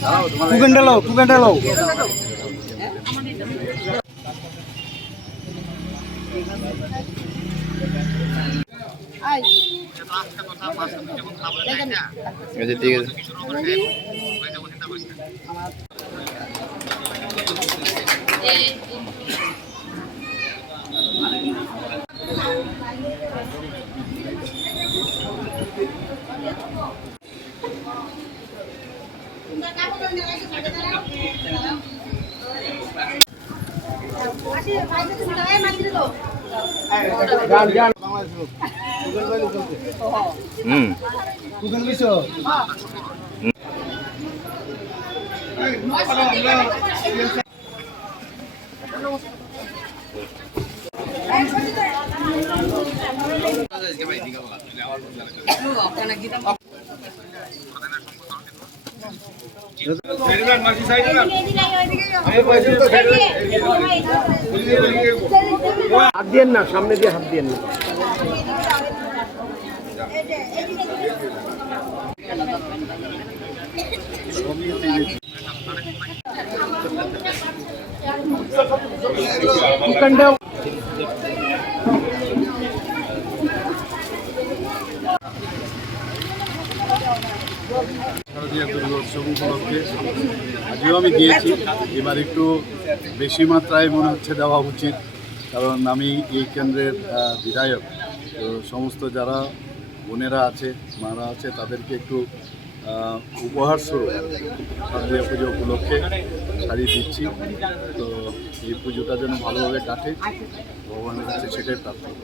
কুকেন্ডালো ঠিক আছে। হাত দিয়েন না, সামনে দিয়ে হাত দিয়েন না। শারদীয় দুর্গোৎসব উপলক্ষে আজও আমি দিয়েছি। এবার একটু বেশি মাত্রায় মনে হচ্ছে দেওয়া উচিত, কারণ আমি এই কেন্দ্রের বিধায়ক। তো সমস্ত যারা বোনেরা আছে, মারা আছে, তাদেরকে একটু উপহার স্বরূপ শারদীয় পুজো উপলক্ষে শাড়ি দিচ্ছি। তো এই পুজোটা যেন ভালোভাবে কাটে, ভগবানের কাছে সেটাই প্রার্থনা।